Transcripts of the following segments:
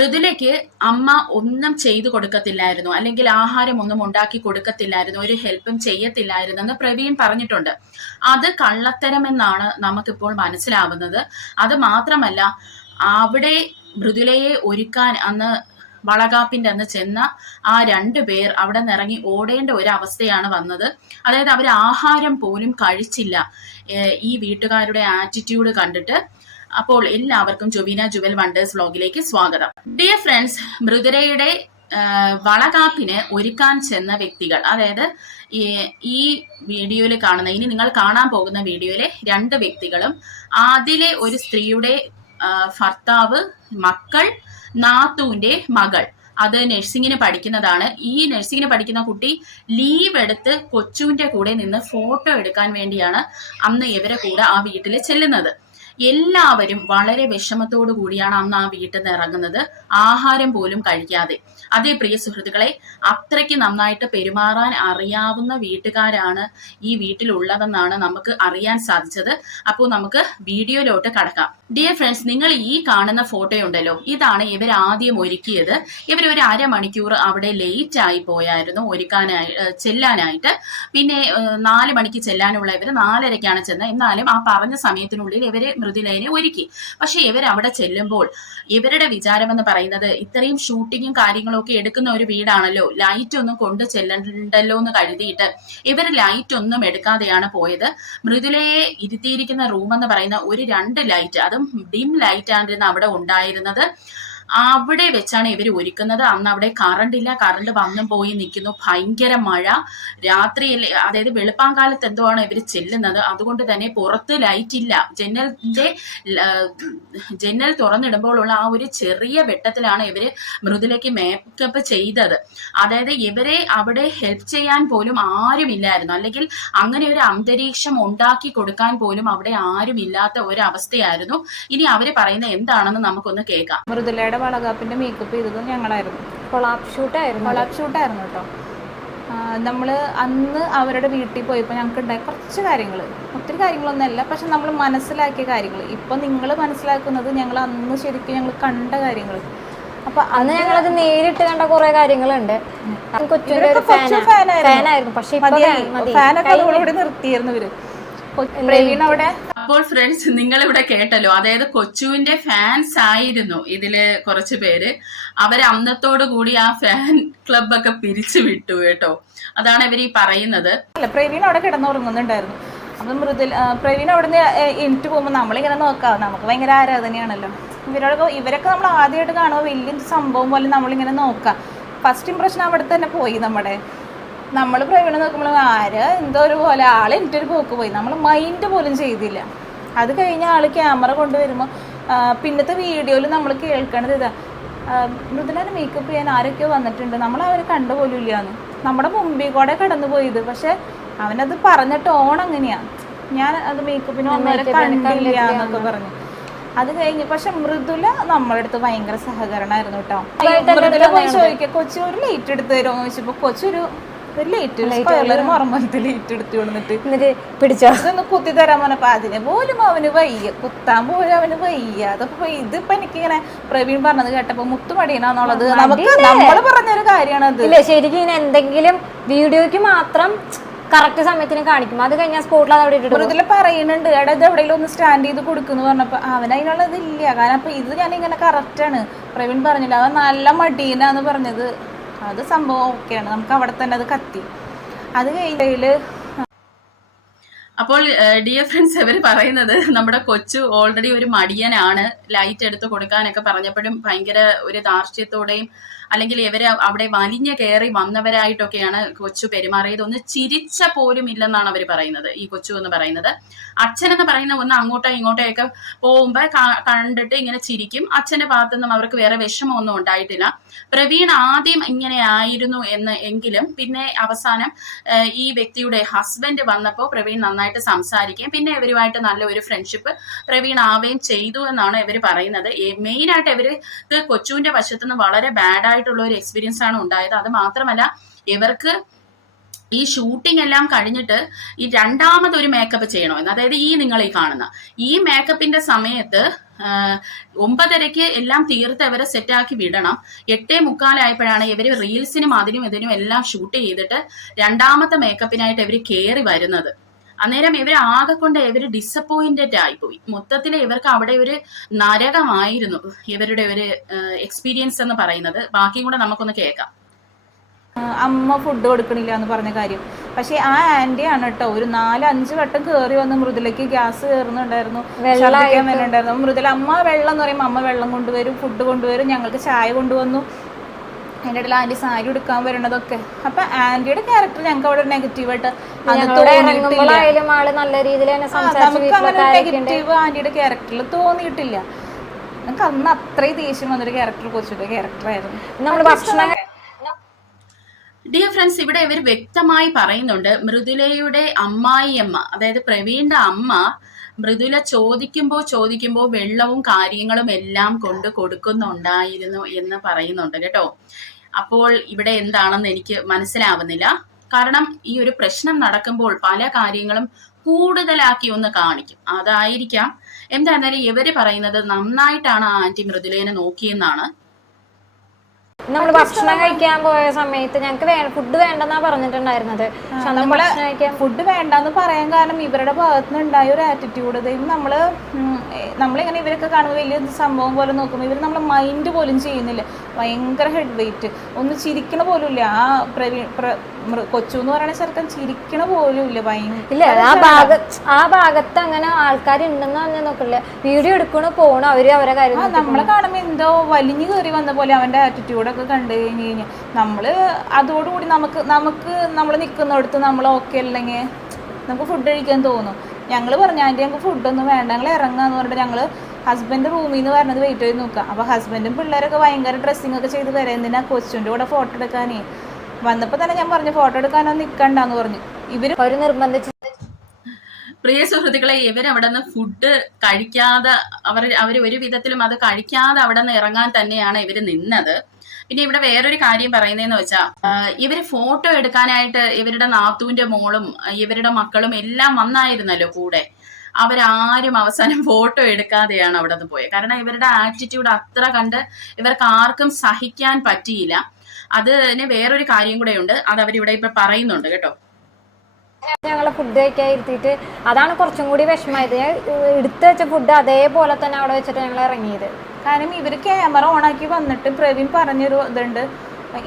മൃദുലയ്ക്ക് അമ്മ ഒന്നും ചെയ്തു കൊടുക്കത്തില്ലായിരുന്നു. അല്ലെങ്കിൽ ആഹാരം ഒന്നും ഉണ്ടാക്കി കൊടുക്കത്തില്ലായിരുന്നു. ഒരു ഹെൽപ്പും ചെയ്യത്തില്ലായിരുന്നു എന്ന് പ്രവീൺ പറഞ്ഞിട്ടുണ്ട്. അത് കള്ളത്തരമെന്നാണ് നമുക്കിപ്പോൾ മനസ്സിലാവുന്നത്. അത് മാത്രമല്ല അവിടെ മൃദുലയെ ഒരുക്കാൻ അന്ന് വളകാപ്പിന്റെ അന്ന് ചെന്ന ആ രണ്ടു പേർ അവിടെ നിറങ്ങി ഓടേണ്ട ഒരു അവസ്ഥയാണ് വന്നത്. അതായത് അവർ ആഹാരം പോലും കഴിച്ചില്ല. ഈ വീട്ടുകാരുടെ ആറ്റിറ്റ്യൂഡ് കണ്ടിട്ട് അപ്പോൾ എല്ലാവർക്കും ജൊവീന ജുവൽ വണ്ടേഴ്സ് വ്ലോഗിലേക്ക് സ്വാഗതം. ഡിയർ ഫ്രണ്ട്സ് മൃദുരയുടെ ആഹ് വളകാപ്പിന് ഒരുക്കാൻ ചെന്ന വ്യക്തികൾ അതായത് ഈ വീഡിയോയിൽ കാണുന്ന ഇനി നിങ്ങൾ കാണാൻ പോകുന്ന വീഡിയോയിലെ രണ്ട് വ്യക്തികളും അതിലെ ഒരു സ്ത്രീയുടെ ഭർത്താവ് മക്കൾ നാത്തൂന്റെ മകൾ. അത് നഴ്സിങ്ങിന് പഠിക്കുന്നതാണ്. ഈ നഴ്സിങ്ങിന് പഠിക്കുന്ന കുട്ടി ലീവ് എടുത്ത് കൊച്ചുവിന്റെ കൂടെ നിന്ന് ഫോട്ടോ എടുക്കാൻ വേണ്ടിയാണ് അന്ന് ഇവരെ കൂടെ ആ വീട്ടിൽ ചെല്ലുന്നത്. എല്ലാവരും വളരെ വിഷമത്തോടു കൂടിയാണ് അന്ന് ആ വീട്ടിൽ നിന്ന് ഇറങ്ങുന്നത്. ആഹാരം പോലും കഴിക്കാതെ. അതേ പ്രിയ സുഹൃത്തുക്കളെ അത്രയ്ക്ക് നന്നായിട്ട് പെരുമാറാൻ അറിയാവുന്ന വീട്ടുകാരാണ് ഈ വീട്ടിലുള്ളതെന്നാണ് നമുക്ക് അറിയാൻ സാധിച്ചത്. അപ്പോൾ നമുക്ക് വീഡിയോയിലോട്ട് കടക്കാം. ഡിയർ ഫ്രണ്ട്സ് നിങ്ങൾ ഈ കാണുന്ന ഫോട്ടോ ഉണ്ടല്ലോ ഇതാണ് ഇവർ ആദ്യം ഒരുക്കിയത്. ഇവർ ഒരു അരമണിക്കൂർ അവിടെ ലേറ്റ് ആയി പോയായിരുന്നു ഒരുക്കാനായി ചെല്ലാനായിട്ട്. പിന്നെ നാല് മണിക്ക് ചെല്ലാനുള്ള ഇവർ നാലരയ്ക്കാണ് ചെന്നത്. എന്നാലും ആ പറഞ്ഞ സമയത്തിനുള്ളിൽ ഇവർ മൃദുലയനെ ഒരുക്കി. പക്ഷെ ഇവർ അവിടെ ചെല്ലുമ്പോൾ ഇവരുടെ വിചാരമെന്ന് പറയുന്നത് ഇത്രയും ഷൂട്ടിങ്ങും കാര്യങ്ങളും ഒക്കെ എടുക്കുന്ന ഒരു വീടാണല്ലോ. ലൈറ്റ് ഒന്നും കൊണ്ട് ചെല്ലണ്ടല്ലോ എന്ന് കരുതിയിട്ട് ഇവർ ലൈറ്റ് ഒന്നും എടുക്കാതെയാണ് പോയത്. മൃദുലയെ ഇരുത്തിയിരിക്കുന്ന റൂം എന്ന് പറയുന്ന ഒരു രണ്ട് ലൈറ്റ് അതും ഡിം ലൈറ്റ് ആയിരുന്നു അവിടെ ഉണ്ടായിരുന്നത്. അവിടെ വെച്ചാണ് ഇവർ ഒരുക്കുന്നത്. അന്ന് അവിടെ കറണ്ട് ഇല്ല. കറണ്ട് വന്നും പോയി നിൽക്കുന്നു ഭയങ്കര മഴ. രാത്രിയിൽ അതായത് വെളുപ്പാങ്കാലത്ത് എന്തോ ആണ് ഇവർ ചെല്ലുന്നത്? അതുകൊണ്ട് തന്നെ പുറത്ത് ലൈറ്റ് ഇല്ല. ജനലിന്റെ ജനൽ തുറന്നിടുമ്പോഴുള്ള ആ ഒരു ചെറിയ വെട്ടത്തിലാണ് ഇവർ മൃദുലയ്ക്ക് മേക്കപ്പ് ചെയ്തത്. അതായത് ഇവരെ അവിടെ ഹെൽപ്പ് ചെയ്യാൻ പോലും ആരുമില്ലായിരുന്നു. അല്ലെങ്കിൽ അങ്ങനെ ഒരു അന്തരീക്ഷം ഉണ്ടാക്കി കൊടുക്കാൻ പോലും അവിടെ ആരുമില്ലാത്ത ഒരു അവസ്ഥയായിരുന്നു. ഇനി അവർ പറയുന്ന എന്താണെന്ന് നമുക്കൊന്ന് കേൾക്കാം. മൃദുലയുടെ വളകാപ്പിന്റെ മേക്കപ്പ് ചെയ്തത് ഞങ്ങളായിരുന്നു. കൊളാപ്പ് ഷൂട്ടായിരുന്നു കൊളാപ്പ് ഷൂട്ടായിരുന്നു കേട്ടോ നമ്മൾ അന്ന് അവരുടെ വീട്ടിൽ പോയപ്പോൾ ഞങ്ങൾക്ക് ഉണ്ടായ കുറച്ച് കാര്യങ്ങൾ ഒത്തിരി കാര്യങ്ങളൊന്നുമല്ല പക്ഷെ നമ്മൾ മനസ്സിലാക്കിയ കാര്യങ്ങൾ ഇപ്പം നിങ്ങൾ മനസ്സിലാക്കുന്നത് ഞങ്ങൾ അന്ന് ശരിക്കും ഞങ്ങൾ കണ്ട കാര്യങ്ങൾ അപ്പൊ അന്ന് ഞങ്ങളത് നേരിട്ട് കണ്ട കുറെ കാര്യങ്ങളുണ്ട്. കൊച്ചു ഫാനായിരുന്നു. പക്ഷേ ഫാനൊക്കെ നിർത്തിയായിരുന്നു ഇവർ. പ്രവീൺ അവിടെ? അപ്പോൾ ഫ്രണ്ട്സ് നിങ്ങൾ ഇവിടെ കേട്ടല്ലോ. അതായത് കൊച്ചുവിന്റെ ഫാൻസ് ആയിരുന്നു ഇതിൽ കുറച്ച് പേര്. അവർ അന്നത്തോടു കൂടി ആ ഫാൻ ക്ലബ് ഒക്കെ പിരിച്ചു വിട്ടു കേട്ടോ. അതാണ് ഇവർ ഈ പറയുന്നത്. അല്ല പ്രവീൺ അവിടെ കിടന്നുറങ്ങുന്നുണ്ടായിരുന്നു. അപ്പം മൃദുൽ പ്രവീൺ അവിടെ നിന്ന് എനിക്ക് പോകുമ്പോൾ നമ്മളിങ്ങനെ നോക്കാം. നമുക്ക് ഭയങ്കര ആരാധനയാണല്ലോ. ഇവരോടൊക്കെ ഇവരൊക്കെ നമ്മൾ ആദ്യമായിട്ട് കാണുമ്പോൾ വലിയ സംഭവം പോലെ നമ്മളിങ്ങനെ നോക്കാം. ഫസ്റ്റ് ഇംപ്രഷൻ അവിടെ തന്നെ പോയി നമ്മുടെ. നമ്മൾ പ്രവീണ നോക്കുമ്പോൾ ആര്? എന്തോ ഒരു പോലെ. ആൾ എന്റെ ഒരു പോക്ക് പോയി. നമ്മൾ മൈൻഡ് പോലും ചെയ്തില്ല. അത് കഴിഞ്ഞ് ആൾ ക്യാമറ കൊണ്ടുവരുമ്പോൾ പിന്നത്തെ വീഡിയോയിൽ നമ്മൾ കേൾക്കണത് ഇതാ. മൃദുലാന്റെ മേക്കപ്പ് ചെയ്യാൻ ആരൊക്കെയോ വന്നിട്ടുണ്ട്. നമ്മൾ അവരെ കണ്ടുപോലും ഇല്ലാന്ന്. നമ്മുടെ മുമ്പിൽ കൂടെ കടന്നു പോയത്. പക്ഷെ അവനത് പറഞ്ഞ ടോൺ അങ്ങനെയാ. ഞാൻ അത് മേക്കപ്പിന് വന്നവരെ കണ്ടില്ല എന്നൊക്കെ പറഞ്ഞു. അത് കഴിഞ്ഞ് പക്ഷെ മൃദുല നമ്മുടെ അടുത്ത് ഭയങ്കര സഹകരണമായിരുന്നു കേട്ടോ. മൃദുല പോയി ചോദിക്കുക കൊച്ചു ഒരു ലേറ്റ് എടുത്ത് തരുമോ? എന്ന് ചോദിച്ചപ്പോ കൊച്ചൊരു ഒരു ലേറ്റ് സ്പൈലർ മറമ്പലത്ത് ലേറ്റ് എടുത്തു കൊണ്ടിട്ട് എന്നിട്ട് പിടിച്ചോ? ഇതൊന്ന് കുത്തി തരാൻ പറഞ്ഞപ്പോ അതിനെ പോലും അവന് വയ്യ. കുത്താൻ പോലും അവന് വയ്യ. അതപ്പോ ഇതിപ്പോ എനിക്കിങ്ങനെ പ്രവീൺ പറഞ്ഞത് കേട്ടപ്പോ മുത്തുമടിയനാന്നുള്ളത് നമുക്ക് നമ്മൾ പറഞ്ഞൊരു കാര്യമാണ് ഇല്ല ശരിക്കും ഇങ്ങനെ എന്തെങ്കിലും വീഡിയോക്ക് മാത്രം കറക്റ്റ് സമയത്തിന് കാണിക്കും. അത് കഴിഞ്ഞാൽ സ്പോട്ടിൽ അത് അവിടെ ഇട്ടിട്ട് ഇതിൽ പറയുന്നുണ്ട് എടാ ഇത് എവിടെയെങ്കിലും ഒന്ന് സ്റ്റാൻഡ് ചെയ്ത് കൊടുക്കുന്നു പറഞ്ഞപ്പോ അവൻ അതിനുള്ളത് ഇല്ല കാരണം അപ്പൊ ഇത് ഞാൻ ഇങ്ങനെ കറക്റ്റ് ആണ്. പ്രവീൺ പറഞ്ഞില്ല. അവൻ നല്ല മടീനാന്ന് പറഞ്ഞത്. അത് സംഭവം ഓക്കെയാണ് നമുക്ക് അവിടെ തന്നെ അത് കത്തി. അത് കഴിഞ്ഞതിൽ അപ്പോൾ ഡിയർ ഫ്രണ്ട്സ് ഇവർ പറയുന്നത് നമ്മുടെ കൊച്ചു ഓൾറെഡി ഒരു മടിയനാണ്. ലൈറ്റ് എടുത്ത് കൊടുക്കാനൊക്കെ പറഞ്ഞപ്പോഴും ഭയങ്കര ഒരു ധാർഷ്ട്യത്തോടെയും അല്ലെങ്കിൽ ഇവർ അവിടെ വലിഞ്ഞ കയറി വന്നവരായിട്ടൊക്കെയാണ് കൊച്ചു പെരുമാറിയത്. ഒന്ന് ചിരിച്ച പോലും ഇല്ലെന്നാണ് അവർ പറയുന്നത് ഈ കൊച്ചു എന്ന് പറയുന്നത്. അച്ഛൻ എന്ന് പറയുന്ന ഒന്ന് അങ്ങോട്ടോ ഇങ്ങോട്ടോ ഒക്കെ പോകുമ്പോൾ കണ്ടിട്ട് ഇങ്ങനെ ചിരിക്കും. അച്ഛന്റെ ഭാഗത്തുനിന്നും അവർക്ക് വേറെ വിഷമമൊന്നും ഉണ്ടായിട്ടില്ല. പ്രവീൺ ആദ്യം ഇങ്ങനെ ആയിരുന്നു എന്ന് എങ്കിലും പിന്നെ അവസാനം ഈ വ്യക്തിയുടെ ഹസ്ബൻഡ് വന്നപ്പോൾ പ്രവീൺ നന്നായിട്ട് സംസാരിക്കുകയും പിന്നെ ഇവരുമായിട്ട് നല്ല ഒരു ഫ്രണ്ട്ഷിപ്പ് പ്രവീൺ ആവുകയും ചെയ്തു എന്നാണ് ഇവർ പറയുന്നത്. മെയിൻ ആയിട്ട് ഇവർക്ക് കൊച്ചുവിന്റെ വശത്തുനിന്ന് വളരെ ബാഡ് ആയിട്ടുള്ള ഒരു എക്സ്പീരിയൻസ് ആണ് ഉണ്ടായത്. അത് മാത്രമല്ല ഇവർക്ക് ഈ ഷൂട്ടിംഗ് എല്ലാം കഴിഞ്ഞിട്ട് ഈ രണ്ടാമതൊരു മേക്കപ്പ് ചെയ്യണമെന്ന്. അതായത് ഈ നിങ്ങൾ ഈ കാണുന്ന. ഈ മേക്കപ്പിന്റെ സമയത്ത് ഒമ്പതരയ്ക്ക് എല്ലാം തീർത്ത് അവരെ സെറ്റാക്കി വിടണം. എട്ടേ മുക്കാലായപ്പോഴാണ് ഇവർ റീൽസിനും അതിനും ഇതിനും എല്ലാം ഷൂട്ട് ചെയ്തിട്ട് രണ്ടാമത്തെ മേക്കപ്പിനായിട്ട് ഇവർ കയറി വരുന്നത്. അന്നേരം ഇവർ ആകെ കൊണ്ട് ഇവർ ഡിസപ്പോയിന്റഡ് ആയിപ്പോയി. മൊത്തത്തിൽ ഇവർക്ക് അവിടെ ഒരു നരകമായിരുന്നു ഇവരുടെ ഒരു എക്സ്പീരിയൻസ് എന്ന് പറയുന്നത്. ബാക്കിയും കൂടെ നമുക്കൊന്ന് കേൾക്കാം. അമ്മ ഫുഡ് കൊടുക്കണില്ല എന്ന് പറഞ്ഞ കാര്യം. പക്ഷെ ആ ആന്റി ആണ് കേട്ടോ ഒരു നാല് അഞ്ച് വട്ടം കയറി വന്ന് മൃദുലയ്ക്ക് ഗ്യാസ് കയറുന്നുണ്ടായിരുന്നു. ഛർദ്ദിക്കാൻ വരുന്നുണ്ടായിരുന്നു മൃദുല അമ്മ വെള്ളം എന്ന് പറയുമ്പോൾ അമ്മ വെള്ളം കൊണ്ടുവരും ഫുഡ് കൊണ്ടുവരും ഞങ്ങൾക്ക് ചായ കൊണ്ടുവന്നു. അതിന്റെ ഇടയിൽ ആന്റി സാരി എടുക്കാൻ വരണതൊക്കെ. അപ്പം ആന്റിയുടെ ക്യാരക്ടർ ഞങ്ങൾക്ക് അവിടെ നെഗറ്റീവായിട്ട് ഇറങ്ങുമ്പോഴായാലും ആൾ നല്ല രീതിയിൽ തന്നെ സംസാരിച്ച് ആന്റിയുടെ ക്യാരക്ടറിൽ തോന്നിയിട്ടില്ല. നമുക്ക് അന്ന് അത്രയും ദേഷ്യം വന്നൊരു ക്യാരക്ടർ കൊച്ചിയുടെ ക്യാരക്ടറായിരുന്നു നമ്മൾ ഭക്ഷണം ഡിയർ ഫ്രണ്ട്സ് ഇവിടെ ഇവർ വ്യക്തമായി പറയുന്നുണ്ട് മൃദുലയുടെ അമ്മായിയമ്മ അതായത് പ്രവീണിന്റെ അമ്മ മൃദുല ചോദിക്കുമ്പോൾ ചോദിക്കുമ്പോൾ വെള്ളവും കാര്യങ്ങളും എല്ലാം കൊണ്ട് കൊടുക്കുന്നുണ്ടായിരുന്നു എന്ന് പറയുന്നുണ്ട് കേട്ടോ. അപ്പോൾ ഇവിടെ എന്താണെന്ന് എനിക്ക് മനസ്സിലാവുന്നില്ല. കാരണം ഈ ഒരു പ്രശ്നം നടക്കുമ്പോൾ പല കാര്യങ്ങളും കൂടുതലാക്കി ഒന്ന് കാണിക്കും. അതായിരിക്കാം. എന്തായിരുന്നാലും ഇവർ പറയുന്നത് നന്നായിട്ടാണ് ആ ആന്റി മൃദുലേനെ നോക്കിയെന്നാണ്. നമ്മൾ ഭക്ഷണം കഴിക്കാൻ പോയ സമയത്ത് ഞങ്ങൾക്ക് ഫുഡ് വേണ്ടെന്നാ പറഞ്ഞിട്ടുണ്ടായിരുന്നത്. നമ്മൾ ഫുഡ് വേണ്ടെന്ന് പറയാൻ കാരണം ഇവരുടെ ഭാഗത്ത് നിന്ന് ഉണ്ടായ ഒരു ആറ്റിറ്റ്യൂഡ് ഇത് നമ്മൾ നമ്മളിങ്ങനെ ഇവരൊക്കെ കാണുമ്പോൾ വലിയ സംഭവം പോലെ നോക്കുമ്പോൾ ഇവർ നമ്മളെ മൈൻഡ് പോലും ചെയ്യുന്നില്ല. ഭയങ്കര ഹെഡ് വെയിറ്റ് ഒന്ന് ചിരിക്കണ പോലും ഇല്ല ആ പ്രവീൺ കൊച്ചു എന്ന് പറയുന്ന ചെറുക്കൻ ചിരിക്കണ പോലും ഇല്ല ഇല്ല ആ ഭാഗ ആ ഭാഗത്ത് അങ്ങനെ ആൾക്കാരുണ്ടെന്ന് പറഞ്ഞാൽ നോക്കില്ല? വീഡിയോ എടുക്കണ പോണു അവർ അവരെ കാര്യം നമ്മളെ കാണുമ്പോ എന്തോ വലിഞ്ഞു കയറി വന്ന പോലെ അവന്റെ ആറ്റിറ്റ്യൂഡൊക്കെ കണ്ടു കഴിഞ്ഞു കഴിഞ്ഞാൽ നമ്മൾ അതോടുകൂടി നമുക്ക് നമുക്ക് നമ്മൾ നിൽക്കുന്നിടത്ത് നമ്മൾ ഓക്കെ അല്ലെങ്കിൽ നമുക്ക് ഫുഡ് കഴിക്കാൻ തോന്നും. ഞങ്ങൾ പറഞ്ഞു ആന്റി ഞങ്ങൾക്ക് ഫുഡൊന്നും വേണ്ട ഞങ്ങൾ ഇറങ്ങാന്ന് പറഞ്ഞിട്ട് ഞങ്ങൾ ഹസ്ബൻഡ് റൂമിൽ നിന്ന് വരണത് വെയിറ്റ് ചെയ്ത് നോക്കാം. അപ്പോൾ ഹസ്ബൻഡും പിള്ളേരൊക്കെ ഭയങ്കര ഡ്രസ്സിങ് ഒക്കെ ചെയ്ത് വരാൻ കൊച്ചുന്റെ കൂടെ ഫോട്ടോ എടുക്കാനേ? വന്നപ്പോൾ തന്നെ ഞാൻ പറഞ്ഞു ഫോട്ടോ എടുക്കാനൊന്നും നിൽക്കണ്ടെന്ന് പറഞ്ഞു. ഇവർ അവർ നിർബന്ധിച്ച് പ്രിയ സുഹൃത്തുക്കളെ ഇവരവിടെ നിന്ന് ഫുഡ് കഴിക്കാതെ അവർ അവർ ഒരു വിധത്തിലും അത് കഴിക്കാതെ അവിടെ നിന്ന് ഇറങ്ങാൻ തന്നെയാണ് ഇവർ നിന്നത്. പിന്നെ ഇവിടെ വേറൊരു കാര്യം പറയുന്നതെന്ന് വെച്ചാൽ ഇവർ ഫോട്ടോ എടുക്കാനായിട്ട് ഇവരുടെ നാത്തൂന്റെ മോളും ഇവരുടെ മക്കളും എല്ലാം വന്നായിരുന്നല്ലോ കൂടെ. അവരാരും അവസാനം ഫോട്ടോ എടുക്കാതെയാണ് അവിടെ നിന്ന് പോയത് കാരണം ഇവരുടെ ആറ്റിറ്റ്യൂഡ് അത്ര കണ്ട് ഇവർക്ക് ആർക്കും സഹിക്കാൻ പറ്റിയില്ല. അതിന് വേറൊരു കാര്യം കൂടെ ഉണ്ട്. അത് അവരിവിടെ ഇപ്പൊ പറയുന്നുണ്ട് കേട്ടോ. ഞങ്ങളെ ഫുഡ് കഴിക്കാൻ ഇരുത്തിയിട്ട് അതാണ് കുറച്ചും കൂടി വിഷമമായത് ഞാൻ എടുത്തു വെച്ച ഫുഡ് അതേപോലെ തന്നെ അവിടെ വെച്ചിട്ട് ഞങ്ങൾ ഇറങ്ങിയത്. കാരണം ഇവർ ക്യാമറ ഓൺ ആക്കി വന്നിട്ട് പ്രവീൺ പറഞ്ഞൊരു ഇതുണ്ട്.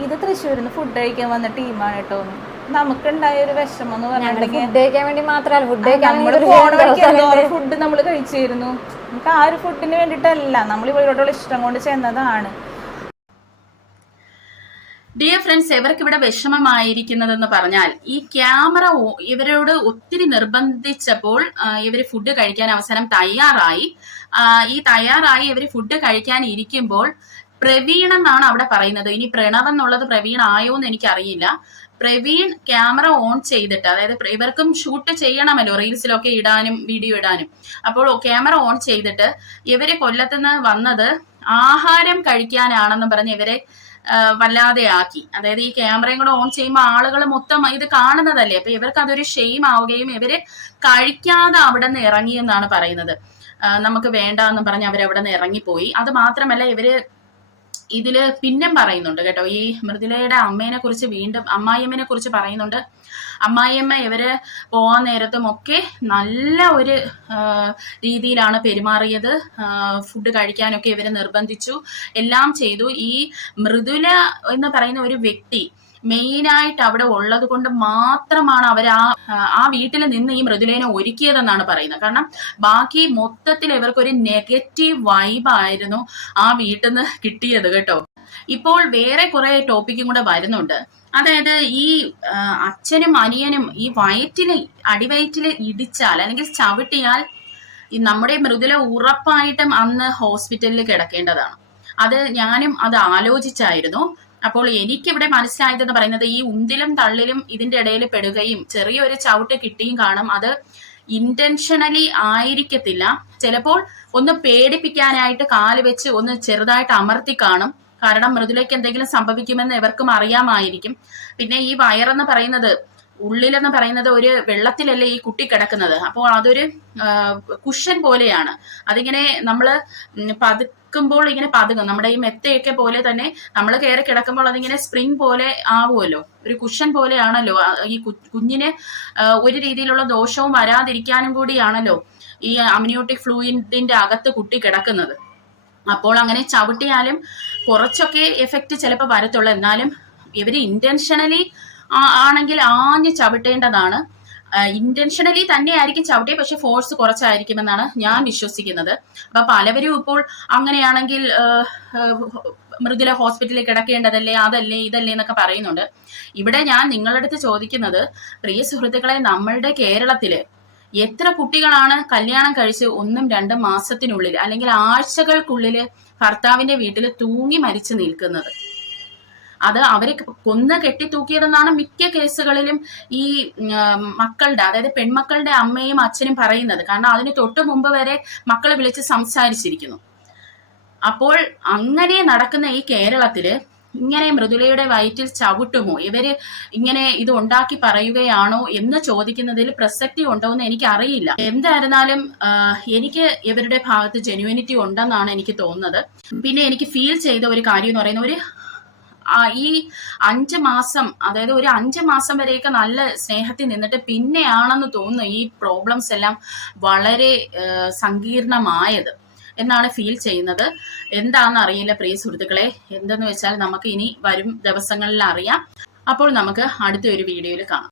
ഇത് തൃശ്ശൂരിൽ നിന്ന് ഫുഡ് കഴിക്കാൻ വന്ന ടീമാണ് കേട്ടോ. നമുക്കുണ്ടായ ഒരു വിഷമം എന്ന് പറഞ്ഞിട്ടുണ്ടെങ്കിൽ ഫുഡ് നമ്മൾ കഴിച്ചിരുന്നു. നമുക്ക് ആ ഒരു ഫുഡിന് വേണ്ടിയിട്ടല്ല. നമ്മൾ ഇവരോടുള്ള ഇഷ്ടം കൊണ്ട് ചെന്നതാണ്. ഡിയർ ഫ്രണ്ട്സ് ഇവർക്ക് ഇവിടെ വിഷമമായിരിക്കുന്നതെന്ന് പറഞ്ഞാൽ ഈ ക്യാമറ ഇവരോട് ഒത്തിരി നിർബന്ധിച്ചപ്പോൾ ഇവർ ഫുഡ് കഴിക്കാൻ അവസാനം തയ്യാറായി. ഈ തയ്യാറായി ഇവർ ഫുഡ് കഴിക്കാൻ ഇരിക്കുമ്പോൾ പ്രവീൺ എന്നാണ് അവിടെ പറയുന്നത്. ഇനി പ്രണവ് എന്നുള്ളത് പ്രവീൺ ആയോ എന്ന് എനിക്കറിയില്ല. പ്രവീൺ ക്യാമറ ഓൺ ചെയ്തിട്ട് അതായത് ഇവർക്കും ഷൂട്ട് ചെയ്യണമല്ലോ റീൽസിലൊക്കെ ഇടാനും വീഡിയോ ഇടാനും. അപ്പോൾ ക്യാമറ ഓൺ ചെയ്തിട്ട് ഇവർ കൊല്ലത്തുനിന്ന് വന്നത് ആഹാരം കഴിക്കാനാണെന്ന് പറഞ്ഞ് ഇവരെ വല്ലാതെ ആക്കി അതായത് ഈ ക്യാമറയും കൂടെ ഓൺ ചെയ്യുമ്പോൾ ആളുകൾ മൊത്തം ഇത് കാണുന്നതല്ലേ? അപ്പൊ ഇവർക്ക് അതൊരു ഷെയിം ആവുകയും ഇവർ കഴിക്കാതെ അവിടെ നിന്ന് ഇറങ്ങിയെന്നാണ് പറയുന്നത്. നമുക്ക് വേണ്ട എന്ന് പറഞ്ഞ് അവർ അവിടെ നിന്ന് ഇറങ്ങിപ്പോയി. അത് മാത്രമല്ല ഇവർ ഇതിൽ പിന്നെ പറയുന്നുണ്ട് കേട്ടോ. ഈ മൃദുലയുടെ അമ്മേനെ കുറിച്ച് വീണ്ടും അമ്മായിയമ്മനെ കുറിച്ച് പറയുന്നുണ്ട്. അമ്മായിയമ്മ ഇവർ പോകാൻ നേരത്തും ഒക്കെ നല്ല ഒരു രീതിയിലാണ് പെരുമാറിയത്. ഫുഡ് കഴിക്കാനൊക്കെ ഇവരെ നിർബന്ധിച്ചു. എല്ലാം ചെയ്തു. ഈ മൃദുല എന്ന് പറയുന്ന ഒരു വ്യക്തി മെയിനായിട്ട് അവിടെ ഉള്ളത് കൊണ്ട് മാത്രമാണ് അവർ ആ ആ വീട്ടിൽ നിന്ന് ഈ മൃദുലേനെ ഒരുക്കിയതെന്നാണ് പറയുന്നത്. കാരണം ബാക്കി മൊത്തത്തിൽ ഇവർക്കൊരു നെഗറ്റീവ് വൈബായിരുന്നു ആ വീട്ടിൽ നിന്ന് കിട്ടിയത് കേട്ടോ. ഇപ്പോൾ വേറെ കുറെ ടോപ്പിക്കും കൂടെ വരുന്നുണ്ട്. അതായത് ഈ അച്ഛനും അനിയനും ഈ വയറ്റിൽ അടിവയറ്റിൽ ഇടിച്ചാൽ അല്ലെങ്കിൽ ചവിട്ടിയാൽ ഈ നമ്മുടെ മൃദുല ഉറപ്പായിട്ടും അന്ന് ഹോസ്പിറ്റലിൽ കിടക്കേണ്ടതാണ്. അത് ഞാനും അത് ആലോചിച്ചായിരുന്നു. അപ്പോൾ എനിക്കിവിടെ മനസ്സിലായതെന്ന് പറയുന്നത് ഈ ഉന്തിലും തള്ളിലും ഇതിന്റെ ഇടയിൽ പെടുകയും ചെറിയൊരു ചവിട്ട് കിട്ടിയും കാണും. അത് ഇന്റൻഷനലി ആയിരിക്കത്തില്ല. ചിലപ്പോൾ ഒന്ന് പേടിപ്പിക്കാനായിട്ട് കാൽ വെച്ച് ഒന്ന് ചെറുതായിട്ട് അമർത്തി കാണും. കാരണം മൃദുലയ്ക്ക് എന്തെങ്കിലും സംഭവിക്കുമെന്ന് ഇവർക്കും അറിയാമായിരിക്കും. പിന്നെ ഈ വയറെന്ന് പറയുന്നത് ഉള്ളിലെന്ന് പറയുന്നത് ഒരു വെള്ളത്തിലല്ലേ ഈ കുട്ടി കിടക്കുന്നത്. അപ്പോൾ അതൊരു കുഷൻ പോലെയാണ്. അതിങ്ങനെ നമ്മൾ നമ്മൾ പതുക്കുമ്പോൾ ഇങ്ങനെ പതുങ്ങും. നമ്മുടെ ഈ മെത്തയൊക്കെ പോലെ തന്നെ നമ്മൾ കയറി കിടക്കുമ്പോൾ അതിങ്ങനെ സ്പ്രിങ് പോലെ ആവുമല്ലോ. ഒരു കുഷൻ പോലെയാണല്ലോ. ഈ കുഞ്ഞിന് ഒരു രീതിയിലുള്ള ദോഷവും വരാതിരിക്കാനും കൂടിയാണല്ലോ ഈ അമ്നിയോട്ടിക് ഫ്ലൂയിഡിന്റെ അകത്ത് കുട്ടി കിടക്കുന്നത്. അപ്പോൾ അങ്ങനെ ചവിട്ടിയാലും കുറച്ചൊക്കെ എഫക്റ്റ് ചിലപ്പോൾ വരത്തുള്ളൂ. എന്നാലും ഇവർ ഇന്റൻഷനലി ആണെങ്കിൽ ആഞ്ഞ് ചവിട്ടേണ്ടതാണ്. ഇന്റൻഷനലി തന്നെയായിരിക്കും ചവിട്ടിയ പക്ഷെ ഫോഴ്സ് കുറച്ചായിരിക്കും എന്നാണ് ഞാൻ വിശ്വസിക്കുന്നത്. അപ്പൊ പലവരും ഇപ്പോൾ അങ്ങനെയാണെങ്കിൽ മൃദുല ഹോസ്പിറ്റലിൽ കിടക്കേണ്ടതല്ലേ അതല്ലേ ഇതല്ലേ എന്നൊക്കെ പറയുന്നുണ്ട്. ഇവിടെ ഞാൻ നിങ്ങളുടെ അടുത്ത് ചോദിക്കുന്നത് പ്രിയ സുഹൃത്തുക്കളെ നമ്മളുടെ കേരളത്തിൽ എത്ര കുട്ടികളാണ് കല്യാണം കഴിച്ച് ഒന്നും രണ്ടും മാസത്തിനുള്ളിൽ അല്ലെങ്കിൽ ആഴ്ചകൾക്കുള്ളിൽ ഭർത്താവിന്റെ വീട്ടിൽ തൂങ്ങി മരിച്ചു നിൽക്കുന്നത്? അത് അവരെ കൊന്ന് കെട്ടിത്തൂക്കിയതെന്നാണ് മിക്ക കേസുകളിലും ഈ മക്കളുടെ അതായത് പെൺമക്കളുടെ അമ്മയും അച്ഛനും പറയുന്നത്. കാരണം അതിന് തൊട്ട് മുമ്പ് വരെ മക്കളെ വിളിച്ച് സംസാരിച്ചിരിക്കുന്നു. അപ്പോൾ അങ്ങനെ നടക്കുന്ന ഈ കേരളത്തിൽ ഇങ്ങനെ മൃദുലയുടെ വയറ്റിൽ ചവിട്ടുമോ? ഇവർ ഇങ്ങനെ ഇത് ഉണ്ടാക്കി പറയുകയാണോ എന്ന് ചോദിക്കുന്നതിൽ പ്രസക്തി ഉണ്ടോ എന്ന് എനിക്ക് അറിയില്ല എന്തായിരുന്നാലും എനിക്ക് ഇവരുടെ ഭാഗത്ത് ജെന്യൂനിറ്റി ഉണ്ടെന്നാണ് എനിക്ക് തോന്നുന്നത്. പിന്നെ എനിക്ക് ഫീൽ ചെയ്ത ഒരു കാര്യം എന്ന് പറയുന്ന ഒരു ഈ അഞ്ച് മാസം അതായത് ഒരു അഞ്ച് മാസം വരെയൊക്കെ നല്ല സ്നേഹത്തിൽ നിന്നിട്ട് പിന്നെയാണെന്ന് തോന്നുന്നു ഈ പ്രോബ്ലംസ് എല്ലാം വളരെ സങ്കീർണമായത് എന്നാണ് ഫീൽ ചെയ്യുന്നത്. എന്താണെന്ന് അറിയില്ല പ്രിയ സുഹൃത്തുക്കളെ. എന്തെന്ന് വെച്ചാൽ നമുക്ക് ഇനി വരും ദിവസങ്ങളിൽ അറിയാം. അപ്പോൾ നമുക്ക് അടുത്ത ഒരു വീഡിയോയിൽ കാണാം.